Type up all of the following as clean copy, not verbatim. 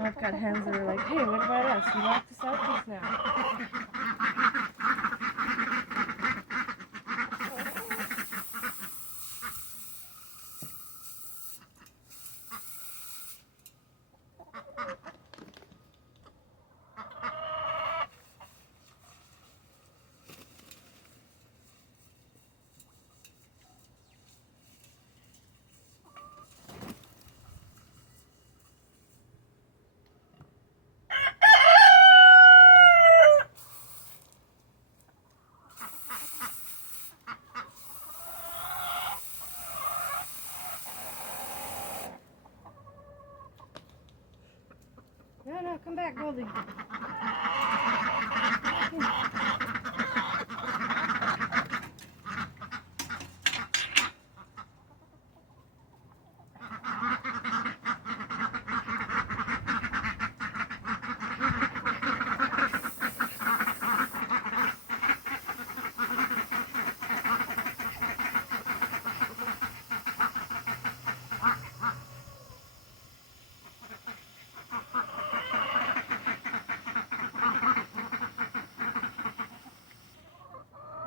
I've got hens that are like, hey, what about us? You locked us out just now. No, come back, Goldie.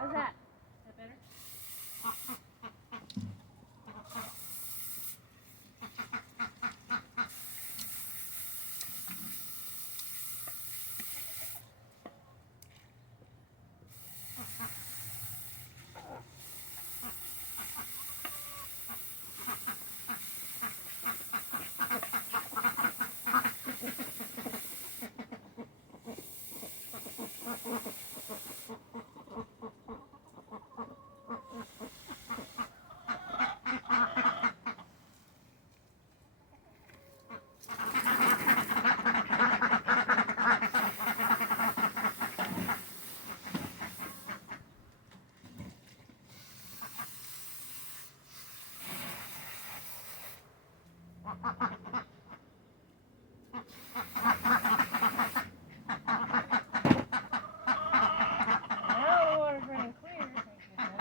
How's that? Is that better? Now the water's running clear, thank goodness.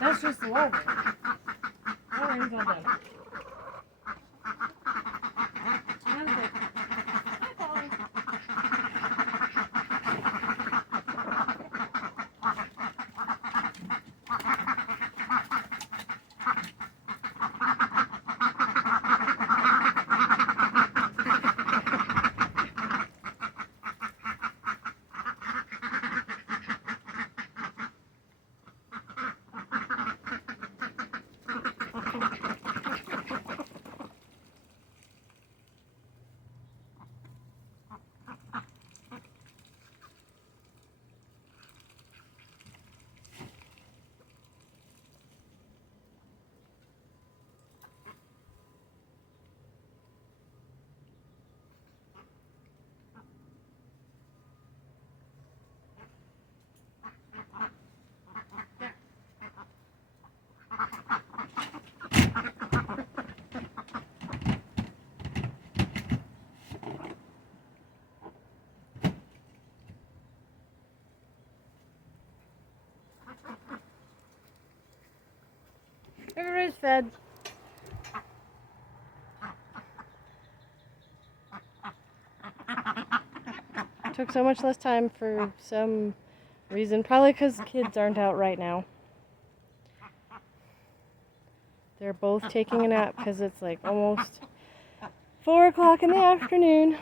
That's just the water. Water's all done. Everybody's fed. Took so much less time for some reason. Probably because kids aren't out right now. They're both taking a nap because it's like almost 4 o'clock in the afternoon.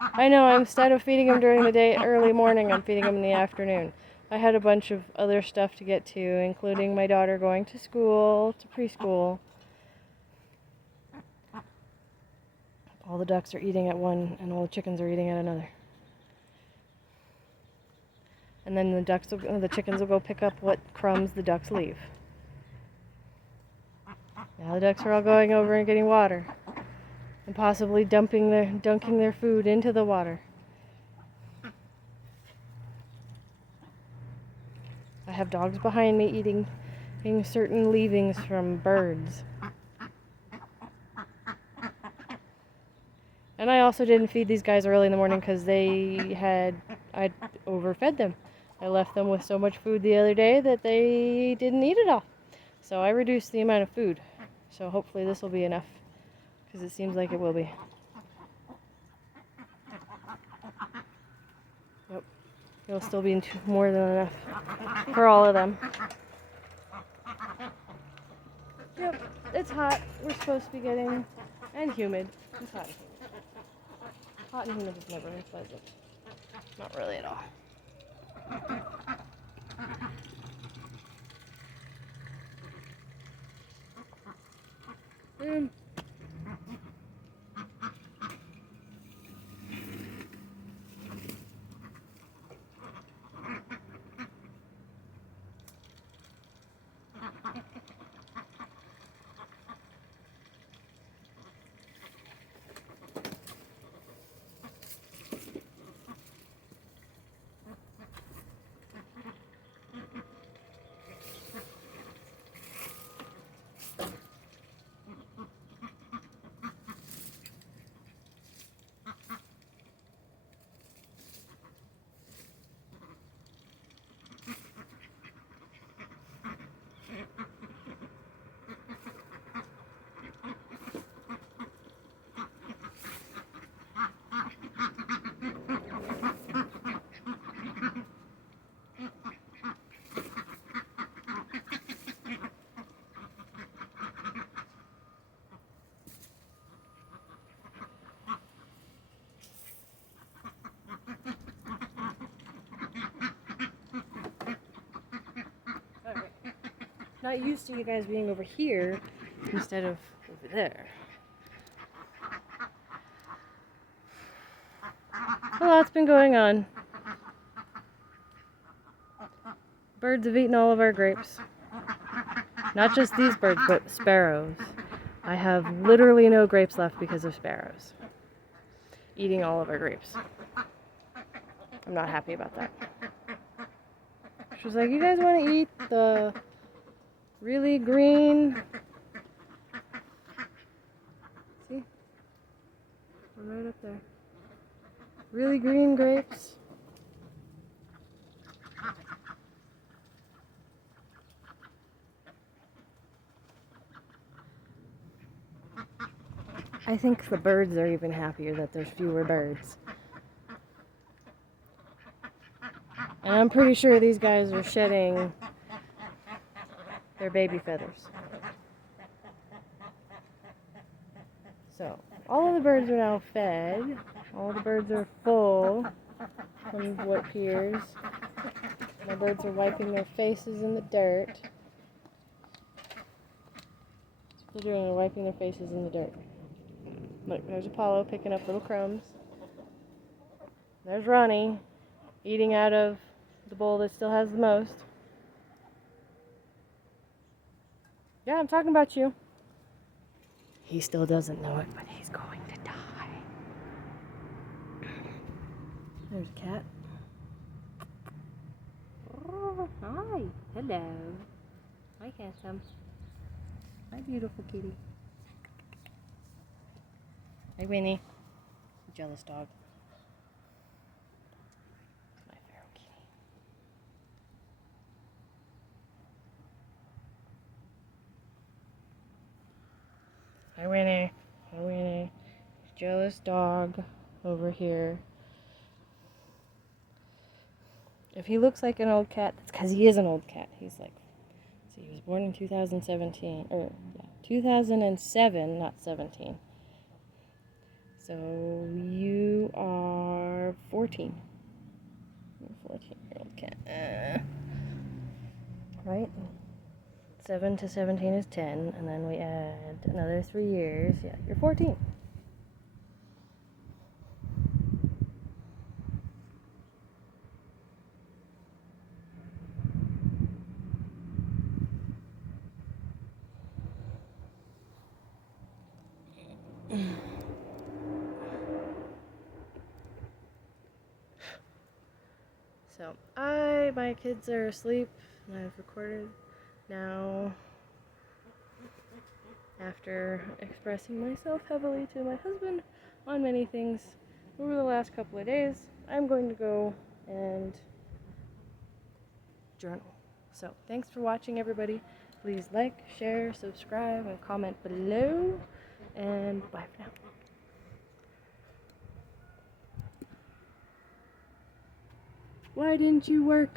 I know, instead of feeding them during the day, early morning, I'm feeding them in the afternoon. I had a bunch of other stuff to get to, including my daughter going to school, to preschool. All the ducks are eating at one, and all the chickens are eating at another. And then the chickens will go pick up what crumbs the ducks leave. Now the ducks are all going over and getting water, and possibly dunking their food into the water. I have dogs behind me eating certain leavings from birds. And I also didn't feed these guys early in the morning because I'd overfed them. I left them with so much food the other day that they didn't eat it all. So I reduced the amount of food. So hopefully this will be enough, because it seems like it will be. Nope. It'll still be more than enough for all of them. Yep, it's hot. We're supposed to be getting, and humid. It's hot and humid. Hot and humid is never pleasant. Not really at all. Not used to you guys being over here instead of over there. A lot's been going on. Birds have eaten all of our grapes. Not just these birds, but sparrows. I have literally no grapes left because of sparrows eating all of our grapes. I'm not happy about that. She was like, you guys want to eat the really green? See? One right up there. Really green grapes. I think the birds are even happier that there's fewer birds. And I'm pretty sure these guys are shedding their baby feathers. So, all of the birds are now fed. All the birds are full from what appears. My birds are wiping their faces in the dirt. That's what they're doing, they're wiping their faces in the dirt. Look, there's Apollo picking up little crumbs. There's Ronnie eating out of the bowl that still has the most. Yeah, I'm talking about you. He still doesn't know it, but he's going to die. There's a cat. Oh, hi. Hello. Hi, handsome. Hi, beautiful kitty. Hi, Winnie. Jealous dog. My feral kitty. Hi, Winnie. Hi, Winnie. Jealous dog over here. If he looks like an old cat, that's because he is an old cat. He's like, so he was born in 2017, or yeah, 2007, not 17. So you are 14. You're a 14-year-old. Right? 7 to 17 is 10, and then we add another 3 years. Yeah, you're 14. So, my kids are asleep, and I've recorded now after expressing myself heavily to my husband on many things over the last couple of days. I'm going to go and journal. So, thanks for watching, everybody. Please like, share, subscribe, and comment below. And bye for now. Why didn't you work?